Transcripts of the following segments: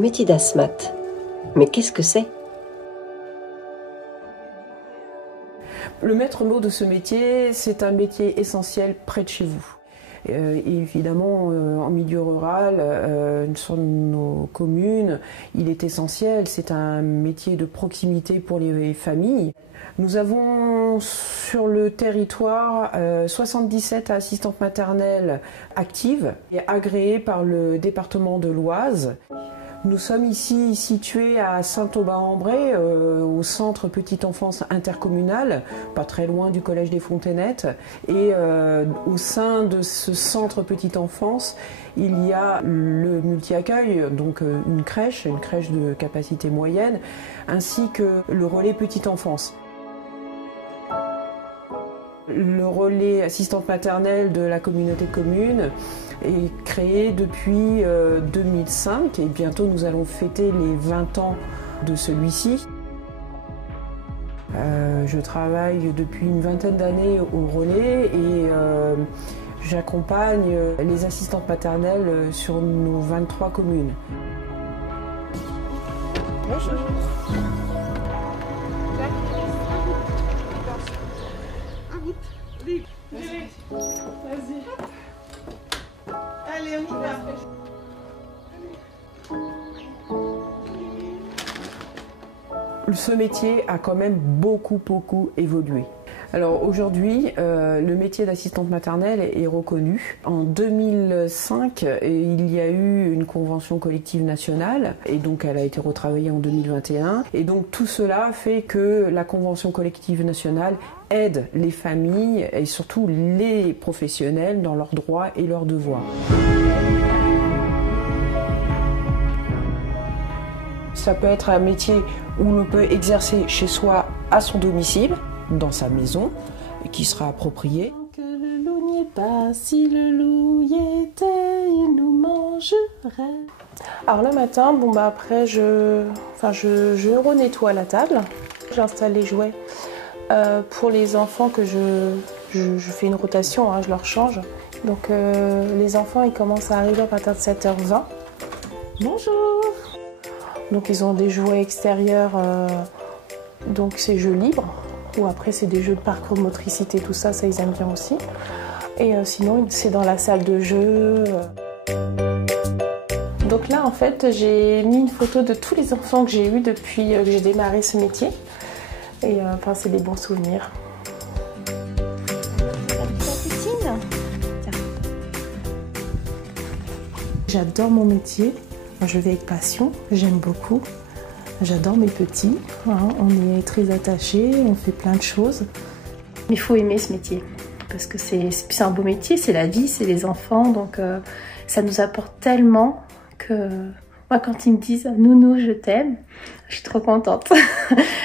Le métier d'ASMAT, mais qu'est-ce que c'est? Le maître mot de ce métier, c'est un métier essentiel près de chez vous. Et évidemment, en milieu rural, sur nos communes, il est essentiel. C'est un métier de proximité pour les familles. Nous avons sur le territoire 77 assistantes maternelles actives et agréées par le département de l'Oise. Nous sommes ici situés à Saint-Aubin-en-Bray, au centre petite enfance intercommunal, pas très loin du collège des Fontanettes. Et au sein de ce centre petite enfance, il y a le multi-accueil, donc une crèche de capacité moyenne, ainsi que le relais petite enfance. Le relais assistante maternelle de la communauté de communes est créé depuis 2005 et bientôt nous allons fêter les 20 ans de celui-ci. Je travaille depuis une vingtaine d'années au relais et j'accompagne les assistantes maternelles sur nos 23 communes. Bonjour. Vas-y. Allez, on y va. Ce métier a quand même beaucoup évolué. Alors aujourd'hui, le métier d'assistante maternelle est reconnu. En 2005, il y a eu une convention collective nationale et donc elle a été retravaillée en 2021. Et donc tout cela fait que la convention collective nationale aide les familles et surtout les professionnels dans leurs droits et leurs devoirs. Ça peut être un métier où l'on peut exercer chez soi à son domicile, dans sa maison, qui sera appropriée. Que le loup n'y est pas, si le loup y était, il nous mangerait. Alors le matin, après je renettoie la table, j'installe les jouets. Pour les enfants que je fais une rotation, je leur change. Donc les enfants ils commencent à arriver à partir de 7h20. Bonjour. Donc ils ont des jouets extérieurs, donc c'est jeux libres. Ou après c'est des jeux de parcours de motricité, tout ça ils aiment bien aussi. Et sinon c'est dans la salle de jeu. Donc là en fait j'ai mis une photo de tous les enfants que j'ai eus depuis que j'ai démarré ce métier. Et c'est des bons souvenirs. J'adore mon métier, je vais avec passion, j'aime beaucoup. J'adore mes petits, on est très attachés, on fait plein de choses. Mais il faut aimer ce métier, parce que c'est un beau métier, c'est la vie, c'est les enfants, donc ça nous apporte tellement que moi quand ils me disent « Nounou, je t'aime », je suis trop contente.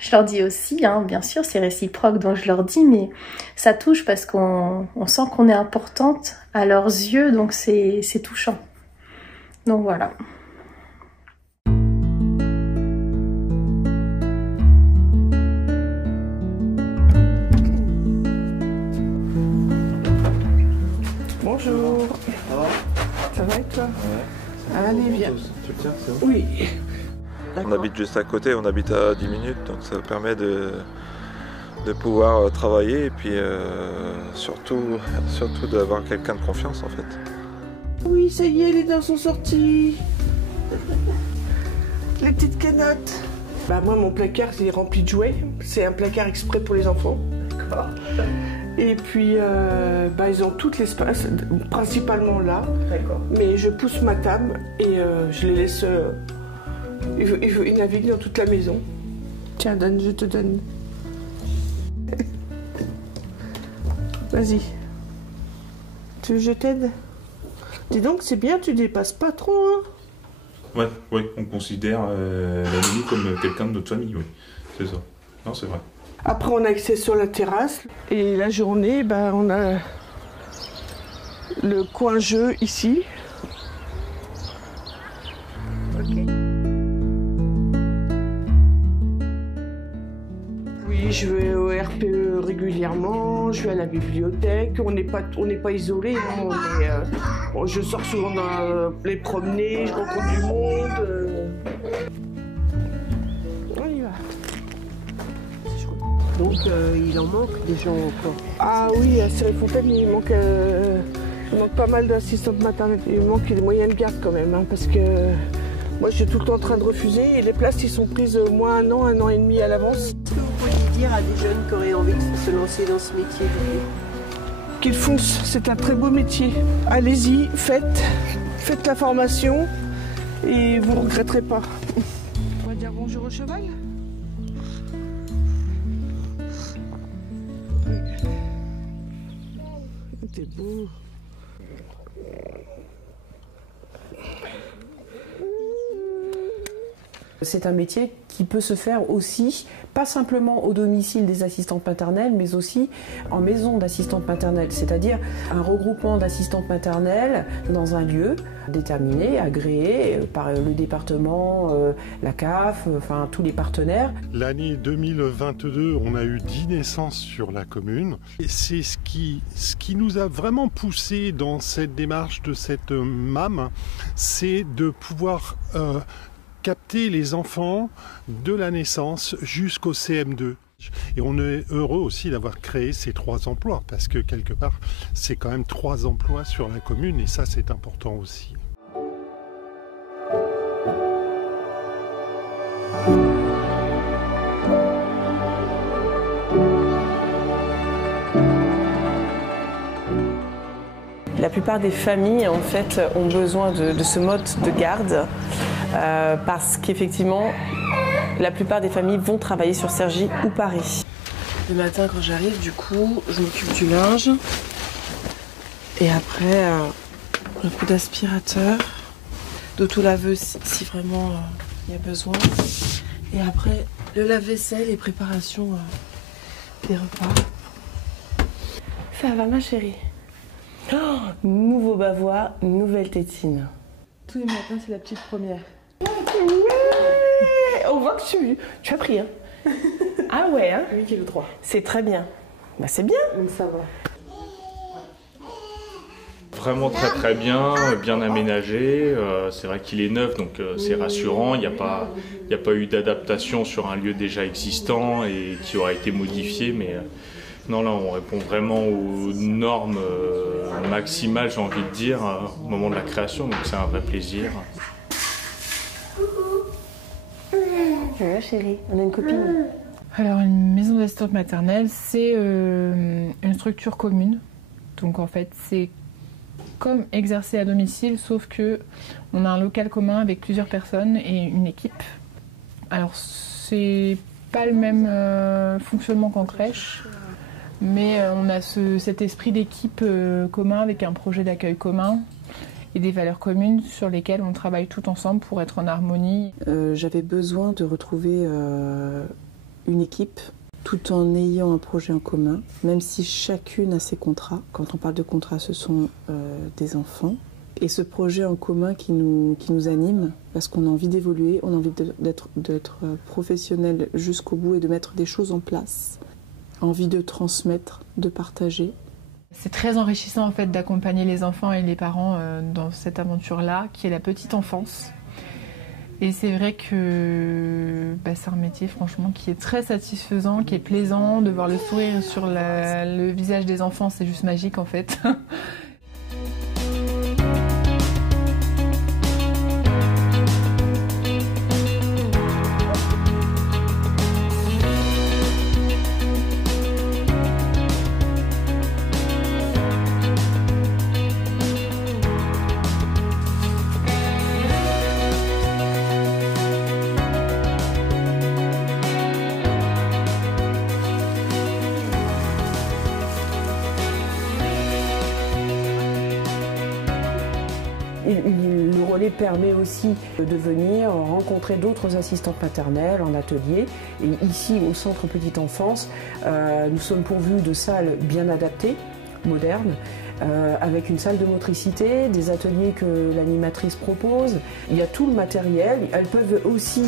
Je leur dis aussi, bien sûr, c'est réciproque, donc je leur dis, mais ça touche parce qu'on sent qu'on est importante à leurs yeux, donc c'est touchant. Donc voilà. Bonjour. Ça va et toi? Ouais. Allez, viens. Tu le tiens, c'est bon? Oui. On habite juste à côté, on habite à 10 minutes, donc ça permet de pouvoir travailler et puis surtout d'avoir quelqu'un de confiance en fait. Oui, ça y est, les dents sont sorties. Les petites canottes. Moi, mon placard, il est rempli de jouets. C'est un placard exprès pour les enfants. D'accord. Et puis, ils ont tout l'espace, principalement là. D'accord. Mais je pousse ma table et je les laisse... Ils naviguent dans toute la maison. Tiens, donne, je te donne. Vas-y. Tu veux que je t'aide? Dis donc, c'est bien, tu dépasses pas trop, hein? Ouais, on considère la nounou comme quelqu'un de notre famille, oui. C'est ça. Non, c'est vrai. Après, on a accès sur la terrasse. Et la journée, on a le coin jeu ici. Ok. Oui, je vais au RPE régulièrement, je vais à la bibliothèque. On n'est pas isolés. Je sors souvent dans les promener, je rencontre du monde. donc il en manque des gens encore. Ah oui, à Céréfontaine, il manque pas mal d'assistantes maternelles. Il manque des moyens de garde quand même, hein, parce que moi je suis tout le temps en train de refuser et les places ils sont prises moins un an et demi à l'avance. Est-ce que vous pourriez dire à des jeunes qui auraient envie de se lancer dans ce métier Qu'ils foncent, c'est un très beau métier. Allez-y, faites la formation et vous ne regretterez pas. On va dire bonjour au cheval. T'es beau. C'est un métier qui peut se faire aussi, pas simplement au domicile des assistantes maternelles, mais aussi en maison d'assistantes maternelles, c'est-à-dire un regroupement d'assistantes maternelles dans un lieu déterminé, agréé par le département, la CAF, enfin tous les partenaires. L'année 2022, on a eu 10 naissances sur la commune. Et c'est ce qui nous a vraiment poussé dans cette démarche de cette MAM, c'est de pouvoir capter les enfants de la naissance jusqu'au CM2. Et on est heureux aussi d'avoir créé ces 3 emplois, parce que quelque part, c'est quand même 3 emplois sur la commune, et ça, c'est important aussi. La plupart des familles, en fait, ont besoin de ce mode de garde. Parce qu'effectivement, la plupart des familles vont travailler sur Cergy ou Paris. Le matin, quand j'arrive, du coup, je m'occupe du linge. Et après, un coup d'aspirateur, d'auto-laveuse si vraiment il y a besoin. Et après, le lave-vaisselle et préparation des repas. Ça va, ma chérie? Oh, nouveau bavoir, nouvelle tétine. Tous les matins, c'est la petite première. Ouais, on voit que tu as pris. Hein. Ah ouais, hein? 8,3 kg. C'est très bien. Bah c'est bien. Donc ça va. Vraiment très très bien, bien aménagé. C'est vrai qu'il est neuf, donc c'est rassurant. Il n'y a pas eu d'adaptation sur un lieu déjà existant et qui aura été modifié, mais non, là on répond vraiment aux normes maximales, j'ai envie de dire, au moment de la création, donc c'est un vrai plaisir. Ouais, chérie, on a une copine. Alors, une maison d'assistante maternelle, c'est une structure commune. Donc, en fait, c'est comme exercer à domicile, sauf que on a un local commun avec plusieurs personnes et une équipe. Alors, c'est pas le même fonctionnement qu'en crèche, mais on a cet esprit d'équipe commun avec un projet d'accueil commun et des valeurs communes sur lesquelles on travaille tout ensemble pour être en harmonie. J'avais besoin de retrouver une équipe tout en ayant un projet en commun, même si chacune a ses contrats. Quand on parle de contrats, ce sont des enfants. Et ce projet en commun qui nous anime, parce qu'on a envie d'évoluer, on a envie d'être professionnel jusqu'au bout et de mettre des choses en place. Envie de transmettre, de partager. C'est très enrichissant en fait d'accompagner les enfants et les parents dans cette aventure-là, qui est la petite enfance. Et c'est vrai que c'est un métier franchement qui est très satisfaisant, qui est plaisant, de voir le sourire sur le visage des enfants, c'est juste magique en fait. Le relais permet aussi de venir rencontrer d'autres assistantes maternelles en atelier. Et ici, au Centre Petite Enfance, nous sommes pourvus de salles bien adaptées, modernes, avec une salle de motricité, des ateliers que l'animatrice propose. Il y a tout le matériel. Elles peuvent aussi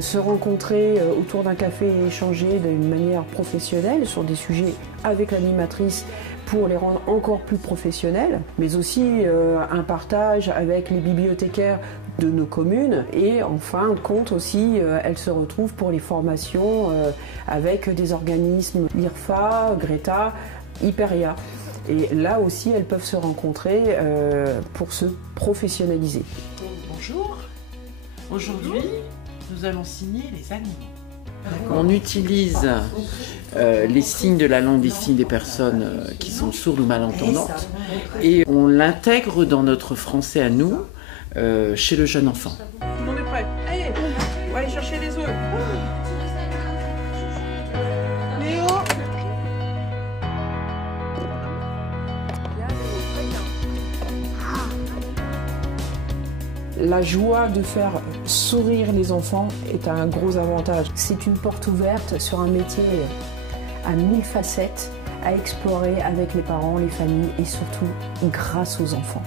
se rencontrer autour d'un café et échanger d'une manière professionnelle sur des sujets avec l'animatrice pour les rendre encore plus professionnels, mais aussi un partage avec les bibliothécaires de nos communes. Et en fin de compte aussi, elles se retrouvent pour les formations avec des organismes IRFA, Greta, Hyperia. Et là aussi, elles peuvent se rencontrer pour se professionnaliser. Bonjour. Aujourd'hui, nous allons signer les animaux. On utilise les signes de la langue des signes des personnes qui sont sourdes ou malentendantes et on l'intègre dans notre français à nous, chez le jeune enfant. Tout le monde est prêt. Allez, on va aller chercher les œufs. Léo. La joie de faire sourire les enfants est un gros avantage. C'est une porte ouverte sur un métier à 1000 facettes à explorer avec les parents, les familles et surtout grâce aux enfants.